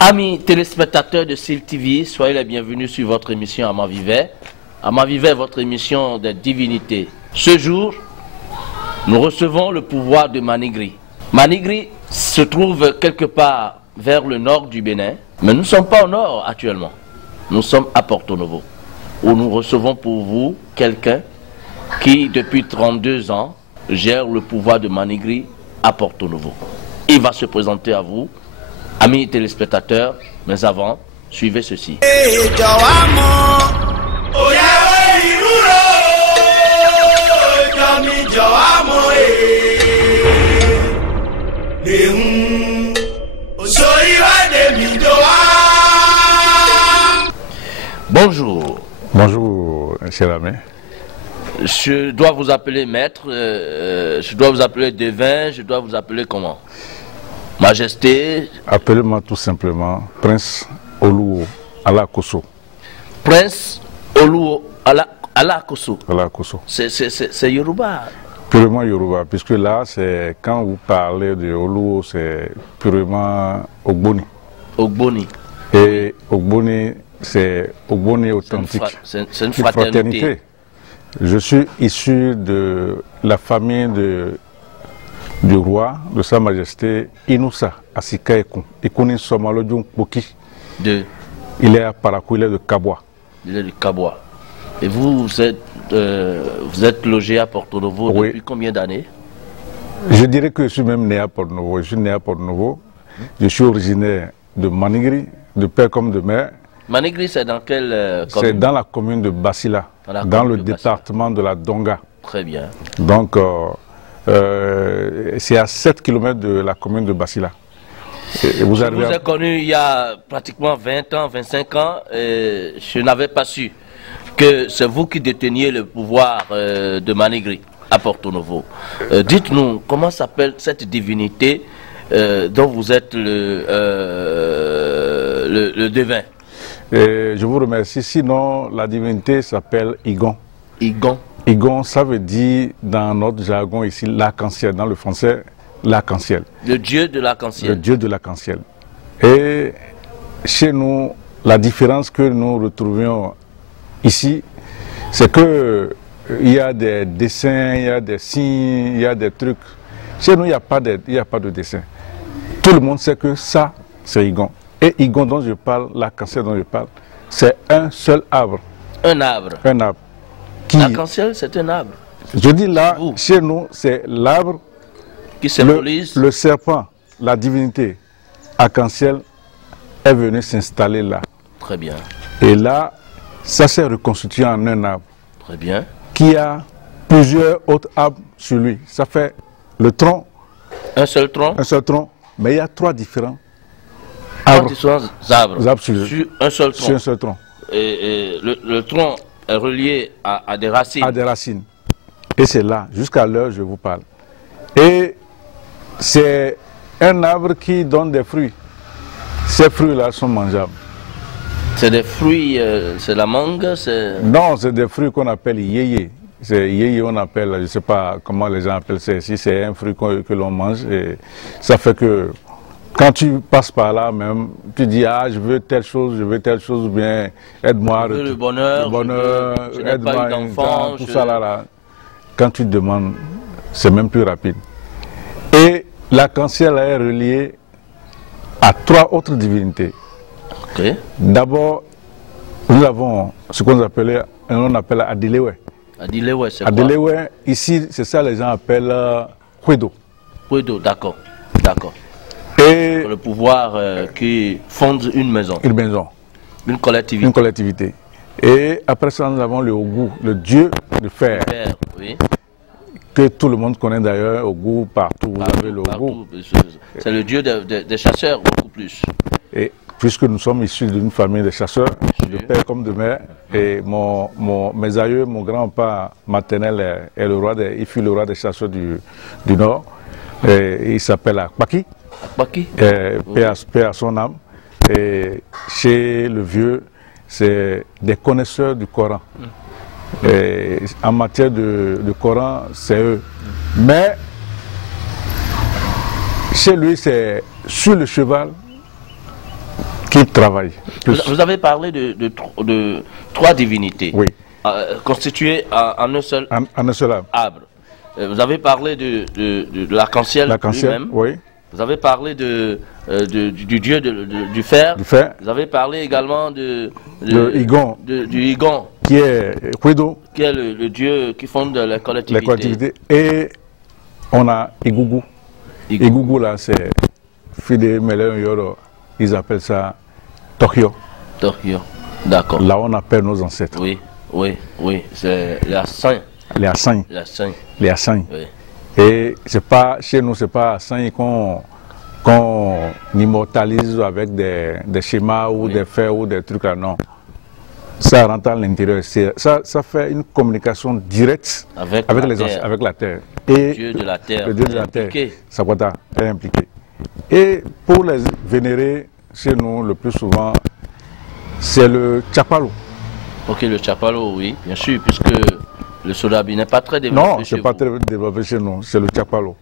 Amis téléspectateurs de SIL TV, soyez les bienvenus sur votre émission Ama Vivait. Ama Vivait, votre émission des divinités. Ce jour, nous recevons le pouvoir de Manigri. Manigri se trouve quelque part vers le nord du Bénin, mais nous ne sommes pas au nord actuellement. Nous sommes à Porto Novo, où nous recevons pour vous quelqu'un qui, depuis 32 ans, gère le pouvoir de Manigri à Porto Novo. Il va se présenter à vous, amis téléspectateurs, mais avant, suivez ceci. Bonjour. Bonjour, cher ami. Je dois vous appeler maître, je dois vous appeler devin, je dois vous appeler comment? Majesté. Appelez-moi tout simplement Prince Oluo Alakoso. Prince Oluo Alakoso. Alakoso. C'est Yoruba. Purement Yoruba, puisque là, c'est quand vous parlez de Oluo, c'est purement Ogboni. Ogboni. Et Ogboni, c'est Ogboni authentique. C'est une fraternité. Je suis issu de la famille du roi, de Sa Majesté Inoussa Asikaekun. Ikuni Somalodjun Poki. Il est à Parakou, il est de Kabois. Il est de Kabois. Et vous êtes logé à Porto Novo depuis combien d'années? Je dirais que je suis même né à Porto Novo. Je suis né à Porto Novo. Je suis originaire de Manigri, de père comme de mère. Manigri, c'est dans quelle commune? C'est dans la commune de Basila, dans le département de la Donga. Très bien. Donc, c'est à 7 km de la commune de Basila. Je vous ai connu il y a pratiquement 20 ans, 25 ans, et je n'avais pas su que c'est vous qui déteniez le pouvoir de Manigri à Porto Novo. Dites-nous, comment s'appelle cette divinité dont vous êtes le devin? Je vous remercie. Sinon, la divinité s'appelle Igon. Igon. Igon, ça veut dire, dans notre jargon ici, l'arc-en-ciel. Dans le français, l'arc-en-ciel. Le dieu de l'arc-en-ciel. Le dieu de l'arc-en-ciel. Et chez nous, la différence que nous retrouvions ici, c'est que il y a des dessins, il y a des signes, il y a des trucs. Chez nous, il n'y a pas de dessin. Tout le monde sait que ça, c'est Igon. Et Igon dont je parle, l'arc-en-ciel dont je parle, c'est un seul arbre. Un arbre. Un arbre. L'arc-en-ciel, c'est un arbre. Je dis là, chez nous, c'est l'arbre qui symbolise le serpent, la divinité. Arc-en-ciel est venu s'installer là. Très bien. Et là, ça s'est reconstitué en un arbre. Très bien. Qui a plusieurs autres arbres sur lui. Ça fait le tronc. Un seul tronc. Un seul tronc. Mais il y a trois différents arbres sur un seul tronc. Sur un seul tronc. Et le tronc est relié à des racines. À des racines. Et c'est là, jusqu'à l'heure je vous parle. Et c'est un arbre qui donne des fruits. Ces fruits-là sont mangeables. C'est des fruits, c'est la mangue? Non, c'est des fruits qu'on appelle yéyé. C'est yéyé, on appelle, je ne sais pas comment les gens appellent ça ici, c'est un fruit que l'on mange. Et ça fait que quand tu passes par là même, tu dis, ah, je veux telle chose, ou bien aide-moi. Le bonheur, je n'ai pas eu d'enfant. Tout ça là. Quand tu demandes, c'est même plus rapide. Et l'arc-en-ciel est relié à trois autres divinités. Okay. D'abord, nous avons ce qu'on appelle Adilewe. Adilewe, c'est quoi? Adilewe, ici, c'est ça les gens appellent Kwedo. Kwedo, d'accord. D'accord. Et le pouvoir qui fonde une maison. Une maison. Une collectivité. Une collectivité. Et après ça, nous avons le Ogu, le dieu de fer. Oui. Que tout le monde connaît d'ailleurs, Ogu, partout, vous avez le Ogu. C'est le dieu des chasseurs, beaucoup plus. Et puisque nous sommes issus d'une famille de chasseurs, de père comme de mère, et mes aïeux, mon grand-père maternel est le roi il fut le roi des chasseurs du Nord. Et il s'appelle Akpaki. Akpaki. Paix à son âme. Et chez le vieux, c'est des connaisseurs du Coran. Et en matière de Coran, c'est eux. Mais Chez lui, c'est sur le cheval qu'il travaille. Vous avez parlé de 3 divinités, oui, constituées en un seul arbre. Vous avez parlé de l'arc-en-ciel lui-même. Oui. Vous avez parlé du dieu du fer. Vous avez parlé également du Igon. Qui est Kwedo. Qui est le dieu qui fonde les collectivités. Et on a Igugu. Igugu, là, c'est Fide Mele Yoro. Ils appellent ça Tokyo. Tokyo, d'accord. Là, on appelle nos ancêtres. Oui. C'est les Assans. Les Assans. Oui. Et c'est pas, chez nous, c'est pas Assans qu'on immortalise avec des schémas ou des faits ou des trucs là, non. Ça rentre à l'intérieur. Ça fait une communication directe avec la terre. Et le dieu de la terre. Le dieu de la terre. Sakwata est impliqué. Et pour les vénérer, chez nous, le plus souvent, c'est le Tchapalo. Ok, le Tchapalo, oui, bien sûr, puisque le Sodabi n'est pas très développé. Non, c'est pas très développé chez nous, c'est le Tchapalo.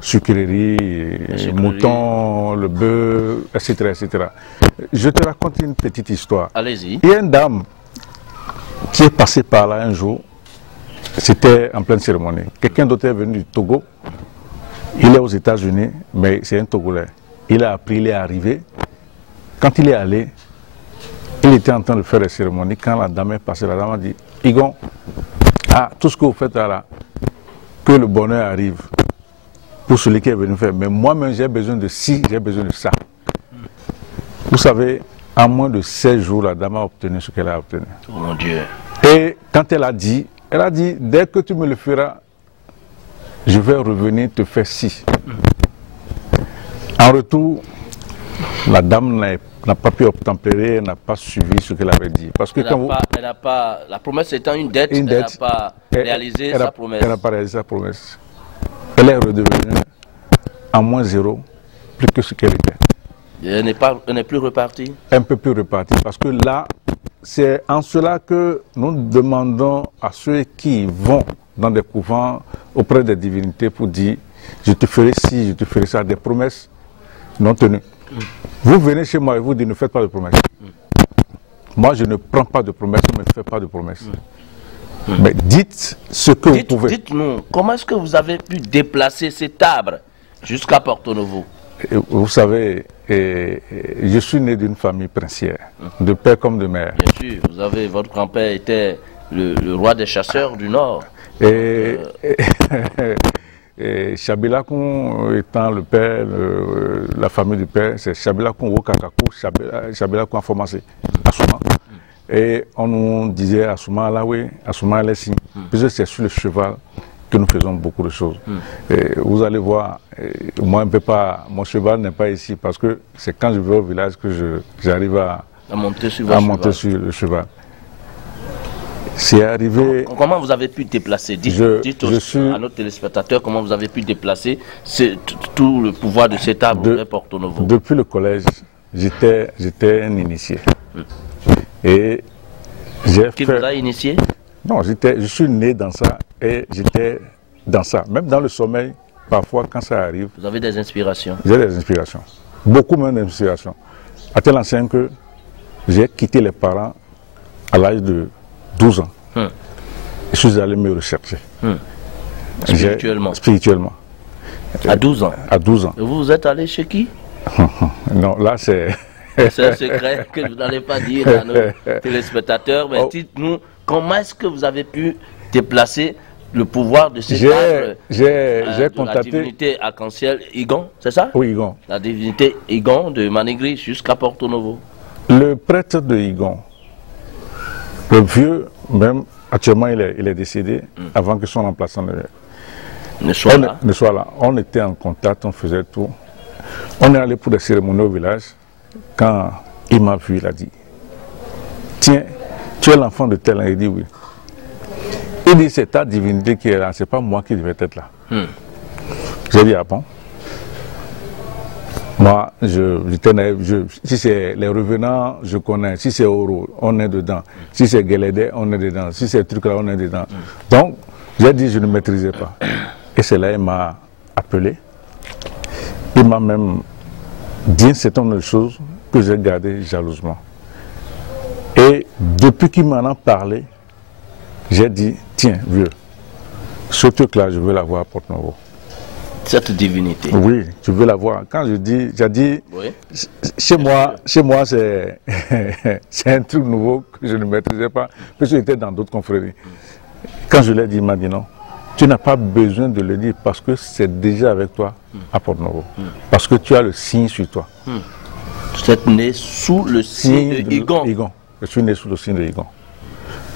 Sucrerie, mouton, le bœuf, etc., etc. Je te raconte une petite histoire. Allez-y. Il y a une dame qui est passée par là un jour, c'était en pleine cérémonie. Quelqu'un d'autre est venu du Togo, il est aux États-Unis, mais c'est un Togolais. Il a appris, il est arrivé. Quand il est allé, il était en train de faire la cérémonie. Quand la dame est passée, la dame a dit, Igon, tout ce que vous faites là, que le bonheur arrive pour celui qui est venu faire. Mais moi-même, j'ai besoin de ci, j'ai besoin de ça. Vous savez, en moins de 16 jours, la dame a obtenu ce qu'elle a obtenu. Oh mon Dieu. Et quand elle a dit, dès que tu me le feras, je vais revenir te faire ci. En retour, la dame n'a pas pu obtempérer, n'a pas suivi ce qu'elle avait dit. Parce que la promesse étant une dette, elle n'a pas réalisé sa promesse. Elle n'a pas réalisé sa promesse. Elle est redevenue en moins 0, plus que ce qu'elle était. Elle n'est plus repartie. Un peu plus repartie, parce que là, c'est en cela que nous demandons à ceux qui vont dans des couvents auprès des divinités pour dire, je te ferai ci, je te ferai ça, des promesses non tenues. Vous venez chez moi et vous dites, ne faites pas de promesses. Moi, je ne prends pas de promesses, ne me faites pas de promesses. Mais dites ce que vous pouvez. Dites-nous, comment est-ce que vous avez pu déplacer cet arbre jusqu'à Porto Novo? Vous savez, je suis né d'une famille princière, de père comme de mère. Bien sûr, votre grand-père était le roi des chasseurs du Nord. Et Chabilakon étant le père, la famille du père, c'est Chabilakon Wokakakou, Chabilakon Informacé, Assouma. Et on nous disait Assouma Alaoué, Assouma Alessi, puisque c'est sur le cheval que nous faisons beaucoup de choses. Et vous allez voir, moi, mon cheval n'est pas ici, parce que c'est quand je vais au village que j'arrive à monter sur le cheval. C'est arrivé... Comment vous avez pu déplacer? Dites à nos téléspectateurs comment vous avez pu déplacer tout le pouvoir de cet arbre de Porto Novo. Depuis le collège, j'étais un initié. Et qui vous a initié? Non, je suis né dans ça et j'étais dans ça. Même dans le sommeil, parfois quand ça arrive... Vous avez des inspirations? J'ai des inspirations. Beaucoup même d'inspirations. À tel enseigne que j'ai quitté les parents à l'âge de 12 ans. Je suis allé me rechercher. Spirituellement. À 12 ans? À 12 ans. Et vous êtes allé chez qui? Non, là c'est... C'est un secret que vous n'allez pas dire à nos téléspectateurs, mais dites-nous, comment est-ce que vous avez pu déplacer le pouvoir de cet arbre de la divinité arc-en-ciel Igon, c'est ça? Oui, Igon. La divinité Igon de Manigri jusqu'à Porto Novo. Le prêtre de Igon, le vieux, même actuellement il est décédé, avant que son remplaçant ne soit là. On était en contact, on faisait tout. On est allé pour des cérémonies au village. Quand il m'a vu, il a dit, tiens, tu es l'enfant de tel. Il dit oui. Il dit, c'est ta divinité qui est là, c'est pas moi qui devais être là. J'ai dit, ah bon? Moi, si c'est les revenants, je connais. Si c'est Oro, on est dedans. Si c'est Guélédé, on est dedans. Si c'est truc là, on est dedans. Donc, j'ai dit, je ne maîtrisais pas. Et c'est là, il m'a appelé. Il m'a même dit un certain nombre de choses que j'ai gardées jalousement. Et depuis qu'il m'en a parlé, j'ai dit, tiens, vieux, ce truc-là, je veux l'avoir à Porto-Novo. Cette divinité. Oui, je veux l'avoir. Quand j'ai dit, Oui. chez moi c'est c'est un truc nouveau que je ne maîtrisais pas, parce que j'étais dans d'autres confréries. Quand je l'ai dit, il m'a dit non, tu n'as pas besoin de le dire parce que c'est déjà avec toi à Porto-Novo. Parce que tu as le signe sur toi. Vous êtes né sous le signe de Igon. Je suis né sous le signe de Igon.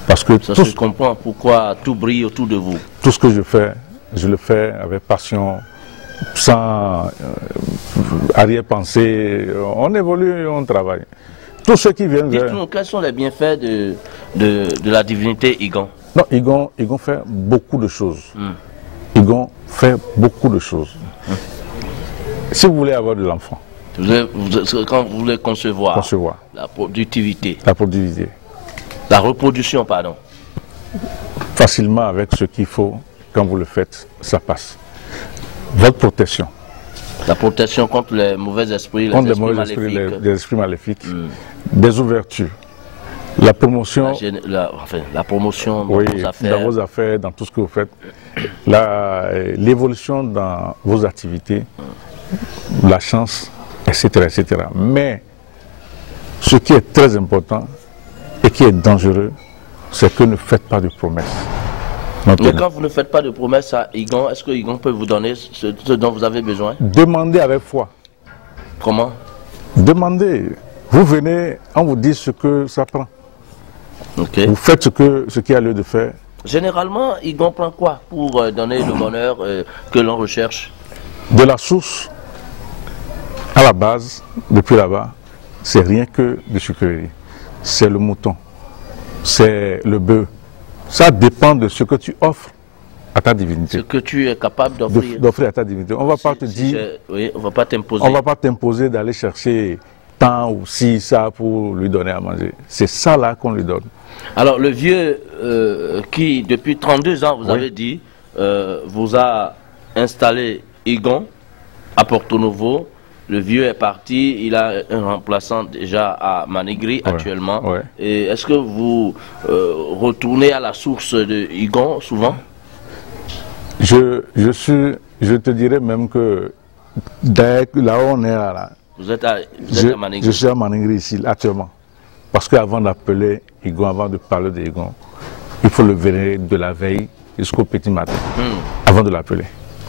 Parce que ça se comprend pourquoi tout brille autour de vous. Tout ce que je fais, je le fais avec passion, sans arrière-pensée. On évolue, on travaille. Tous ceux qui viennent vers... Dites-nous, quels sont les bienfaits de la divinité Igon? Non, Igon fait beaucoup de choses. Igon fait beaucoup de choses. Si vous voulez avoir de l'enfant, quand vous voulez concevoir la productivité, la reproduction, pardon. Facilement avec ce qu'il faut, quand vous le faites, ça passe. Votre protection. La protection contre les mauvais esprits, les esprits maléfiques, des ouvertures. La promotion, la promotion dans vos affaires, dans tout ce que vous faites. L'évolution dans vos activités, la chance, etc., etc. Mais ce qui est très important et qui est dangereux, c'est que ne faites pas de promesses. Mais quand vous ne faites pas de promesses à Igon, est-ce que Igon peut vous donner ce dont vous avez besoin? Demandez avec foi. Comment? Demandez. Vous venez, on vous dit ce que ça prend. Okay. Vous faites ce qu'il y a lieu de faire. Généralement, Igon prend quoi pour donner le bonheur que l'on recherche? De la source à la base, depuis là-bas, c'est rien que de sucrerie. C'est le mouton, c'est le bœuf. Ça dépend de ce que tu offres à ta divinité. Ce que tu es capable d'offrir. D'offrir à ta divinité. On ne va pas te dire... Oui, on ne va pas t'imposer. On ne va pas t'imposer d'aller chercher tant ou si, ça pour lui donner à manger. C'est ça là qu'on lui donne. Alors le vieux qui, depuis 32 ans, vous avez dit, vous a installé Igon à Porto-Novo. Le vieux est parti, il a un remplaçant déjà à Manigri actuellement. Et est-ce que vous retournez à la source de Igon souvent? Je te dirais même que là où on est là, vous êtes à Manigri. Je suis à Manigri ici actuellement. Parce qu'avant d'appeler Igon, avant de parler d'Igon, il faut le vénérer de la veille jusqu'au petit matin, avant de l'appeler.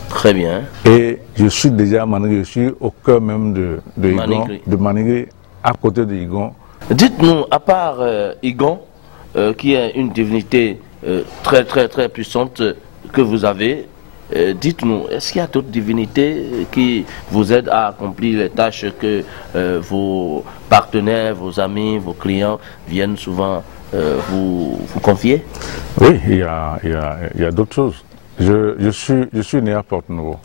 Très bien. Et je suis déjà à Manigri, je suis au cœur même de Igon, de Manigri, à côté de Igon. Dites-nous, à part Igon, qui est une divinité très puissante que vous avez, dites-nous, est-ce qu'il y a d'autres divinités qui vous aident à accomplir les tâches que vos partenaires, vos amis, vos clients viennent souvent vous confier? Oui, il y a d'autres choses. Je suis né à Porto-Novo.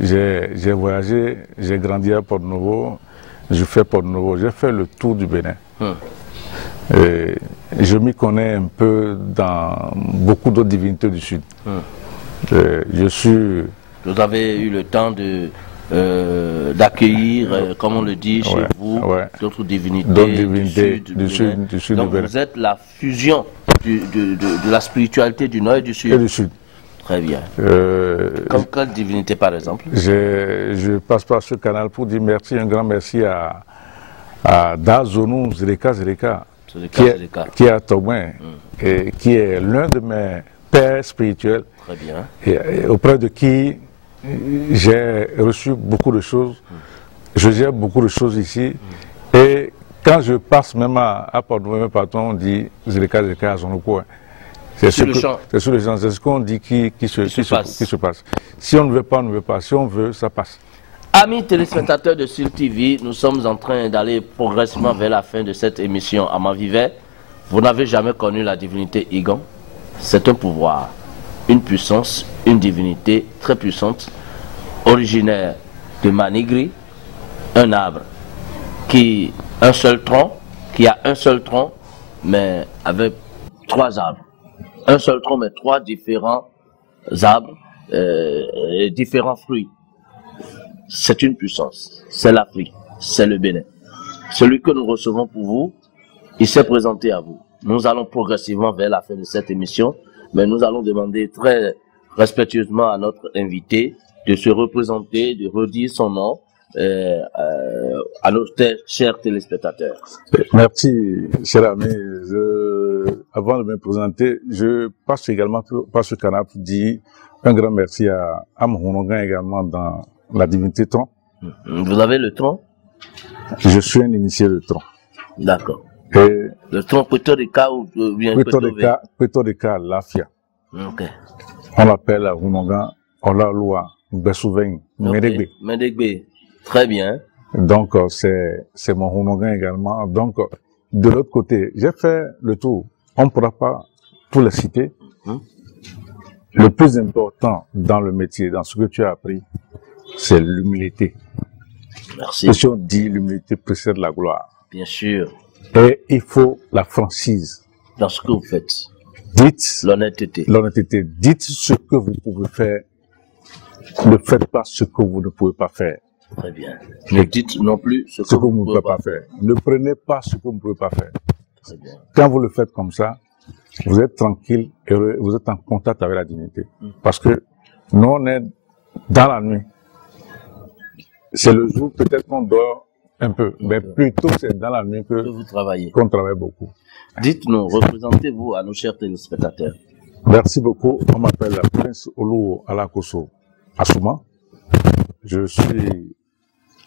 J'ai voyagé, j'ai grandi à Porto-Novo, je fais Porto-Novo, j'ai fait le tour du Bénin. Je m'y connais un peu dans beaucoup d'autres divinités du Sud. Vous avez eu le temps d'accueillir, comme on le dit chez vous, d'autres divinités du Sud. Donc vous êtes la fusion de la spiritualité du Nord et du Sud. Et du Sud. Très bien. Comme quelle divinité par exemple? Je passe par ce canal pour dire merci, un grand merci à Dazonou Zereka qui est à Togouin et qui est l'un de mes pères spirituels. Très bien. Et auprès de qui j'ai reçu beaucoup de choses. Je gère beaucoup de choses ici. Et quand je passe même à Porto-Novo, mes patrons, on dit Zereka à Zonoko. C'est sur le champ, c'est ce qu'on dit qui se passe. Si on ne veut pas, on ne veut pas. Si on veut, ça passe. Amis téléspectateurs de SUL TV, nous sommes en train d'aller progressivement vers la fin de cette émission à Manvivet. Vous n'avez jamais connu la divinité Igon. C'est un pouvoir, une puissance, une divinité très puissante, originaire de Manigri, un arbre qui a un seul tronc, mais avec 3 arbres. Un seul tronc, mais 3 différents arbres, différents fruits. c'est une puissance. C'est l'Afrique, c'est le Bénin. Celui que nous recevons pour vous, il s'est présenté à vous. Nous allons progressivement vers la fin de cette émission, mais nous allons demander très respectueusement à notre invité de se représenter, de redire son nom à nos chers téléspectateurs. Merci, cher ami. Avant de me présenter, je passe également par ce canal pour dire un grand merci à Amhonogan également dans la divinité tronc. Vous avez le tronc? Je suis un initié de tronc. D'accord. Et le tronc Puerto-Rica ou bien Puerto-Rica, Lafia. Ok. On l'appelle Amhonogan, Olalua, Besouvein, Medegbe. Medegbe. Très bien. Donc, c'est mon Honogan également. Donc, de l'autre côté, j'ai fait le tour. On ne pourra pas tout les citer. Le plus important dans le métier, dans ce que tu as appris, c'est l'humilité. Merci. Et si on dit l'humilité précède la gloire. Bien sûr. Et il faut la franchise. Dans ce que vous faites. Dites l'honnêteté. L'honnêteté. Dites ce que vous pouvez faire. Ne faites pas ce que vous ne pouvez pas faire. Très bien. Ne dites non plus ce que vous ne pouvez pas faire. Ne prenez pas ce que vous ne pouvez pas faire. Très bien. Quand vous le faites comme ça, vous êtes tranquille, heureux, vous êtes en contact avec la divinité. Parce que nous, on est dans la nuit. C'est le jour, peut-être qu'on dort un peu, mais plutôt c'est dans la nuit que vous travaillez. Qu'on travaille beaucoup. Dites-nous, représentez-vous à nos chers téléspectateurs. Merci beaucoup. On m'appelle Prince Olu Alakoso Assouma. Je suis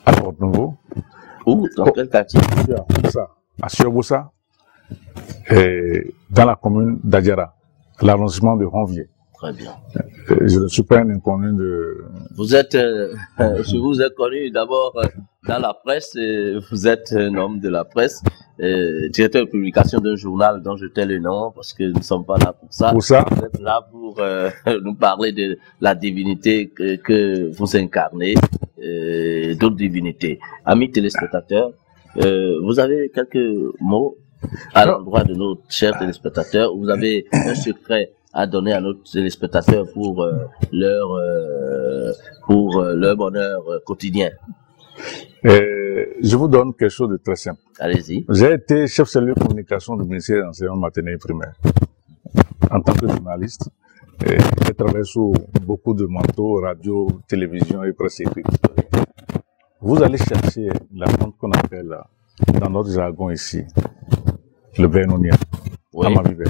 à Porto-Nouveau. Où? Dans quel quartier? Je suis à Boussa, à Sioboussa, et dans la commune d'Adjara, l'arrondissement de Ronvier. Très bien. Je ne suis pas un inconnu de... Vous êtes, je vous ai connu d'abord dans la presse, vous êtes un homme de la presse, directeur de publication d'un journal dont je tais le nom, parce que nous ne sommes pas là pour ça. Pour ça. Vous êtes là pour nous parler de la divinité que vous incarnez, d'autres divinités. Amis téléspectateurs, vous avez quelques mots à l'endroit de nos chers téléspectateurs, vous avez un secret à donner à nos téléspectateurs pour leur bonheur quotidien. Je vous donne quelque chose de très simple. Allez-y. J'ai été chef cellule de communication du ministère de l'enseignement maternel et primaire. En tant que journaliste, j'ai travaillé sur beaucoup de manteaux, radio, télévision et presse écrite. Vous allez chercher la plante qu'on appelle, dans notre jargon ici, le bénonien. Oui, Amavivet.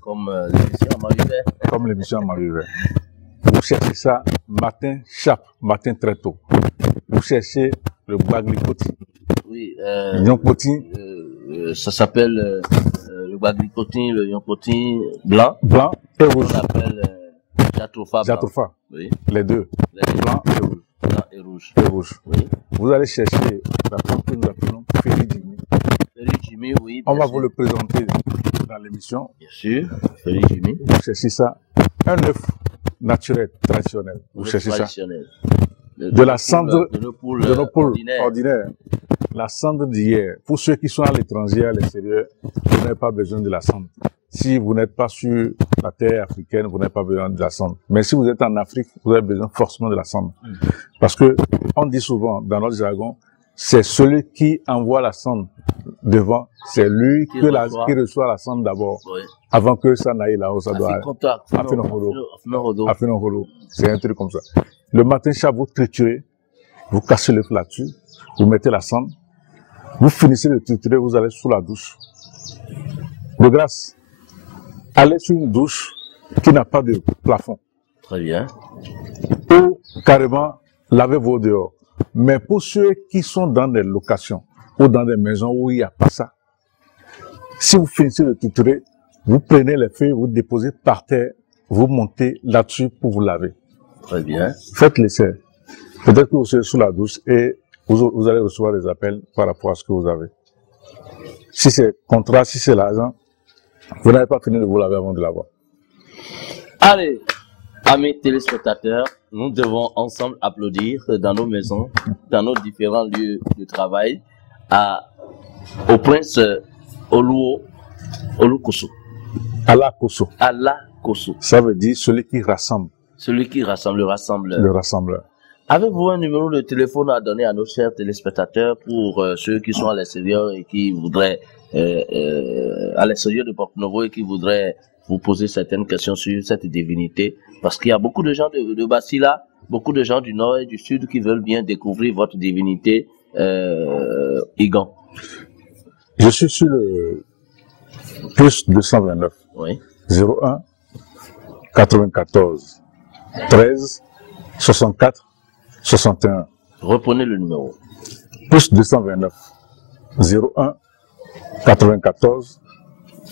Comme l'émission Amavivet. Comme l'émission Amavivet. Vous cherchez ça matin très tôt. Vous cherchez le baglicoti. Oui. Ça s'appelle le baglicoti, le yonkoti blanc. Blanc et rouge. On appelle Jatroufa. Oui. Les deux. Blanc et rouge. Blanc et rouge. Et rouge. Oui. Vous allez chercher la plante que nous appelons Féridimi. Féridimi, oui. On va vous le présenter dans l'émission. Bien sûr. Féridimi. Vous cherchez ça. Un œuf naturel, traditionnel. Vous cherchez ça. De la cendre de nos poules ordinaires. La cendre d'hier. Pour ceux qui sont à l'étranger, à l'extérieur, vous n'avez pas besoin de la cendre. Si vous n'êtes pas sur la terre africaine, vous n'avez pas besoin de la cendre. Mais si vous êtes en Afrique, vous avez besoin forcément de la cendre. Parce que on dit souvent dans notre jargon, c'est celui qui envoie la cendre devant, c'est lui qui reçoit la cendre d'abord. Oui. Avant que ça n'aille là-haut, ça doit aller. C'est un truc comme ça. Le matin, vous triturez, vous cassez l'œuf là-dessus, vous mettez la cendre, vous finissez de triturer, vous allez sous la douche. De grâce, allez sur une douche qui n'a pas de plafond. Très bien. Ou carrément, lavez-vous dehors. Mais pour ceux qui sont dans des locations ou dans des maisons où il n'y a pas ça, si vous finissez de triturer, vous prenez les feuilles, vous déposez par terre, vous montez là-dessus pour vous laver. Très bien. Faites l'essai. Peut-être que vous serez sous la douche et vous allez recevoir des appels par rapport à ce que vous avez. Si c'est contrat, si c'est l'argent, vous n'avez pas fini de vous laver avant de l'avoir. Allez, amis téléspectateurs, nous devons ensemble applaudir dans nos maisons, dans nos différents lieux de travail, au prince Olukoso. Alakoso. Alakoso. Ça veut dire celui qui rassemble. Celui qui rassemble, le rassembleur. Le rassembleur. Avez-vous un numéro de téléphone à donner à nos chers téléspectateurs pour ceux qui sont à l'extérieur et qui voudraient, à l'extérieur de Porto-Novo et qui voudraient vous poser certaines questions sur cette divinité? Parce qu'il y a beaucoup de gens de Bastila, beaucoup de gens du nord et du sud qui veulent bien découvrir votre divinité Igan. Je suis sur le plus 229 Oui. 01 94 13 64 61. Reprenez le numéro. Plus 229 01 94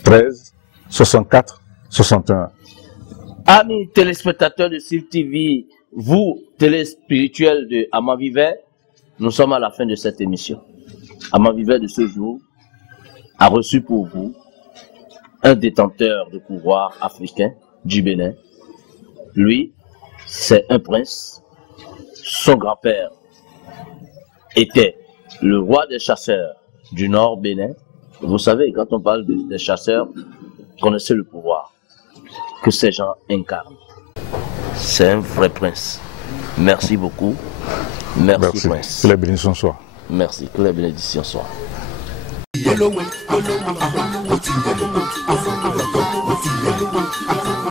13 64 61. Amis téléspectateurs de SIL TV, vous, téléspirituels de Amavivet, nous sommes à la fin de cette émission. Amavivet de ce jour a reçu pour vous un détenteur de pouvoir africain du Bénin. Lui, c'est un prince. Son grand-père était le roi des chasseurs du Nord Bénin. Vous savez, quand on parle des chasseurs, connaissez le pouvoir que ces gens incarnent. C'est un vrai prince. Merci beaucoup. Merci, prince. Que la bénédiction soit. Merci. Que la bénédiction soit.